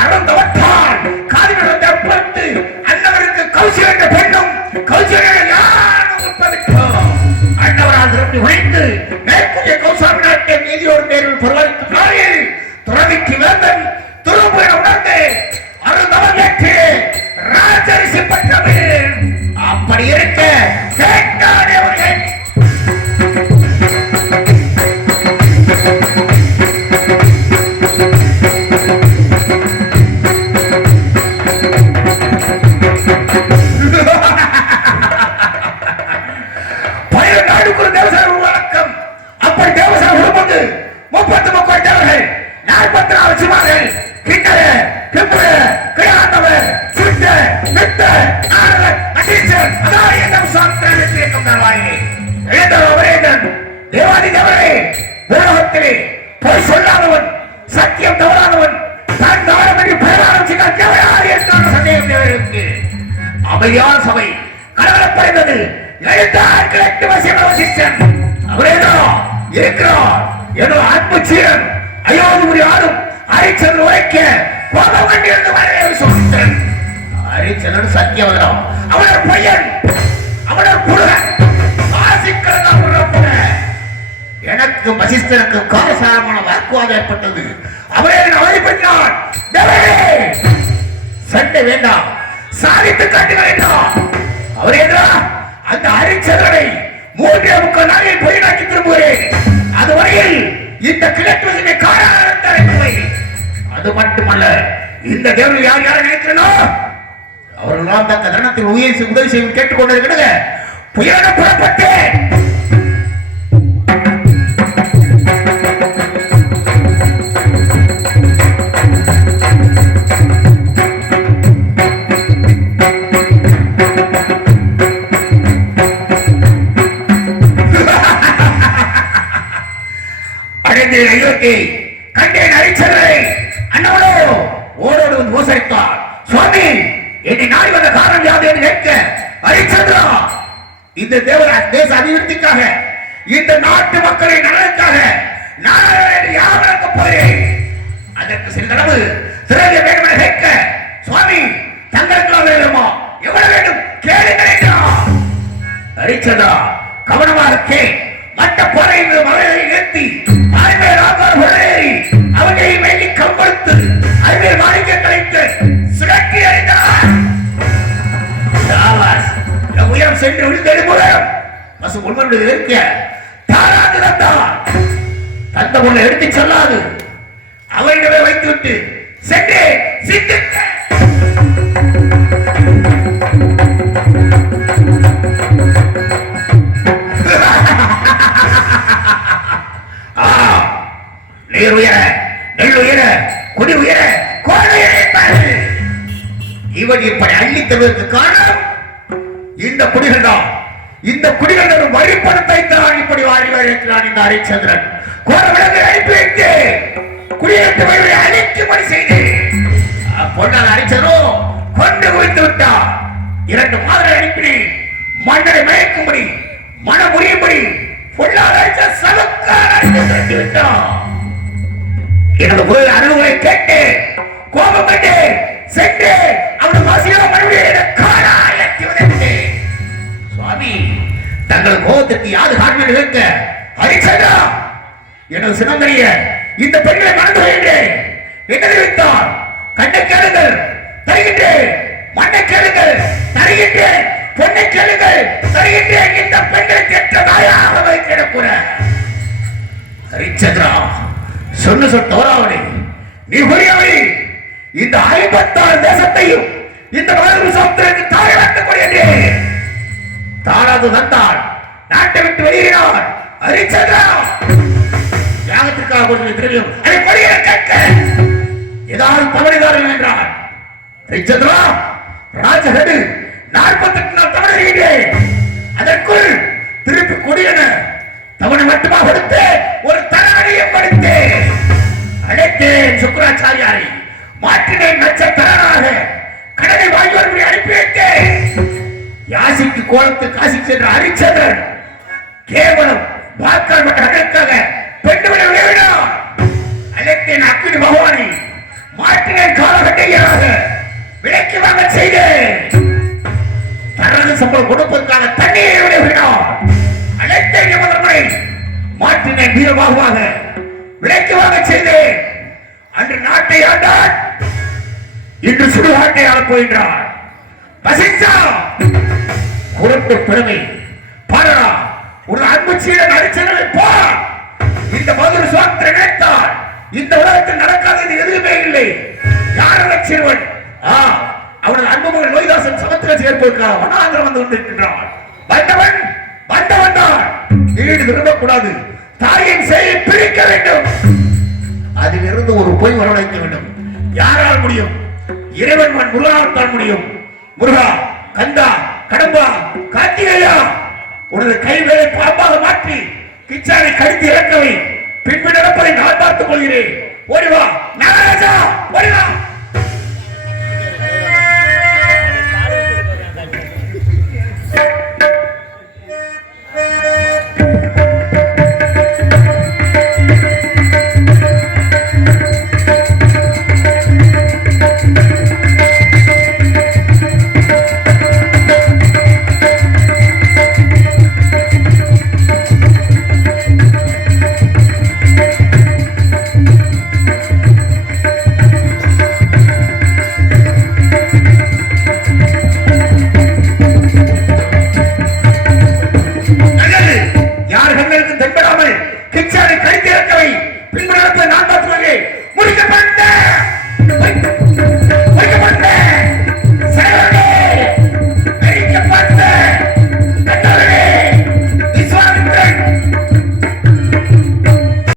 என்று சொல்லணும் தான் அன்னவருக்கு கௌசியம் என்ற பெண்ணும் கௌசியம் யாரும் அன்னவரால் திருப்பி உழைத்து முப்பத்து முப்பது நாற்பத்தி நாலு சிவார்கள் கிண்ணற கிம்புற கிழாண்டவர் சுட்ட ஆடவர் அதான் என்ன தேவாதி தேவரே உலகத்திலே பொய் சொல்லாதவன் சத்தியம் தவறாதவன் தான் தவறமணி பெயராலும் சின்ன தேவையார் என்றான சந்தேகம் தேவையிருக்கு. அமைதியான சபை கலகலப்படைந்தது. எழுத்தார் கிழக்கு வசியம் வசிஷ்டன் அவரேதோ ஏதோ ஆத்மச்சீரன் அயோத்தி ஆடும் ஹரிச்சந்திர உரைக்க கோபம் கண்டிருந்து வரவே சொல்லிட்டேன். ஹரிச்சந்திரன் சத்தியவதனம் அவனோட பையன் அவனோட புருகன் ஆசிக்கிறதா உறப்புன எனக்கு வசிஷ்டனுக்கு காரசாரமான வாக்குவாதம் ஏற்பட்டது. அவரே அவதிப்பட்டான் சண்டை வேண்டாம். சாதித்து காட்ட வேண்டாம் அவர் என்ன அந்த அரிச்சதனை மூன்றே முக்கால் நாளில் பொய்யாக்கி திரும்புகிறேன். அதுவரையில் இந்த கிழக்கு காரணத்தை அது மட்டுமல்ல இந்த தேவன் யார் யாரை நினைக்கிறனோ அவர்களால் தக்க தருணத்தில் உயிர் உதவி செய்யும் கேட்டுக்கொண்டிருக்கிறது. புயல புறப்பட்டேன் கண்டேன் அரிச்சலை அண்ணவனோ ஓடோடு வந்து சுவாமி என்னை நாடி வந்த காரணம் யாது என்று கேட்க அரிச்சந்திரா இந்த தேச அபிவிருத்திக்காக இந்த நாட்டு மக்களின் நலனுக்காக நான் யாருக்கு போகிறேன். அதற்கு சிறிதளவு சிறந்த வேண்டும் என கேட்க சுவாமி தங்களுக்கு வேண்டுமா? எவ்வளவு வேண்டும்? கேளுங்கள் என்றார் கவனமாக கே மற்ற போரை மலையை நிறுத்தி அறிவியல் ஆகார் ஏறி அவனை மேலி கம்படுத்து அறிவியல் மாணிக்க கலைத்து சுடக்கி அறிந்தார் உயரம் சென்று விழுந்தது மூலம் பசு உண்மையுடைய இருக்க தாராது தந்தான் தந்த உன்னை எடுத்து சொல்லாது. அவரிடமே வைத்துவிட்டு சென்று சிந்தித்த நீர் உயர நெல் உயர குடி உயர கோல் உயர இவன் இப்படி அள்ளி தருவதற்கு காரணம் இந்த குடிகள் தான் இந்த குடிகள் ஒரு வழிபடத்தை தான் இப்படி வாழி வழிக்கிறான் இந்த ஹரிச்சந்திரன். கோர விலங்கு அனுப்பி வைத்து குடியிருப்பு வழியை அழிக்கும்படி செய்து. பொன்னால் அரிச்சனோ கொண்டு குவித்து விட்டார் இரண்டு மாதிரி அனுப்பினேன். மன்னரை மயக்கும்படி மனம் முறியும்படி பொல்லாத அரிச்ச சலுக்கான அரிசி திரட்டி விட்டான் எனது ஒரு அனுபவங்களை கேட்டு கோபம் கண்டு சென்று அவன் வாசியாக மறுபடியும் காலாயத்தி உதவிட்டேன் சுவாமி தங்கள் கோபத்திற்கு யாது காரணம் இருக்க ஹரிச்சந்திரா எனது சினந்தரிய இந்த பெண்களை மறந்து வருகின்றேன் என்ன தெரிவித்தார்? கண்ணை கேளுங்கள் தருகின்றேன். மண்ணை கேளுங்கள் தருகின்றேன். பொண்ணை கேளுங்கள் தருகின்றேன். இந்த பெண்களை கெட்ட ஹரிச்சந்திரா சொன்ன சொல் தவறாவணி நீ புரியவை இந்த ஐம்பத்தாறு தேசத்தையும் இந்த மகன் சமுத்திரக்கு தாயகக்கூடிய தாராது தந்தாள் நாட்டை விட்டு வெளியேறினாள் ஹரிச்சந்திரா தியாகத்திற்காக கொடுத்த திரவியம் அதை கொடிய கேட்க. ஏதாவது தவறிதார்கள் என்றார் ஹரிச்சந்திரா ராஜகடு நாற்பத்தி எட்டு நாள் தமிழ் கோலத்து காசி சென்ற ஹரிச்சந்திரன் கேவலம் பாக்கால் மற்றும் அதற்காக பெண்ணுகளை விளையாடா அழைத்தேன் அக்கினி பகவானை மாற்றினேன் காலகட்டையாக விலைக்கு வாங்க செய்தேன். தரது சம்பளம் கொடுப்பதற்கான தண்ணீரை விளைவிடும் அழைத்தேன் முதன்முறை மாற்றினேன் வீரபாகுவாக. விலைக்கு வாங்க செய்தேன். அன்று நாட்டை ஆண்டான் இன்று சுடுகாட்டை ஆளப் போகின்றார். பசிச்சா குறுக்கு பெருமை. பாரடா ஒரு அன்பு சீடன் அடிச்சனவை போ. இந்த மதுரை சுவாத்திர நினைத்தால் இந்த உலகத்தில் நடக்காதது எதுவுமே இல்லை. யார் சிறுவன்? ஆ அவனது அன்பு மகன் லோய்தாசன் சமத்திர சேர்ப்பதற்காக வனாந்திரம் வந்து கொண்டிருக்கின்றான். வந்தவன் வந்தவன் தான். வீடு விரும்பக்கூடாது. தாயின் செய்யை பிரிக்க வேண்டும். அதிலிருந்து ஒரு பொய் வரவழைக்க வேண்டும். யாரால் முடியும்? இறைவன் மன் முருகனால் தான் முடியும். முருகா கந்தா கடம்பா கார்த்திகையா உனது கைவேலை பாம்பாக மாற்றி கிச்சானை கடித்து இறக்கவை பின்பு நடப்பதை நான் பார்த்துக் கொள்கிறேன். ஓடிவா நாகராஜா ஓடிவா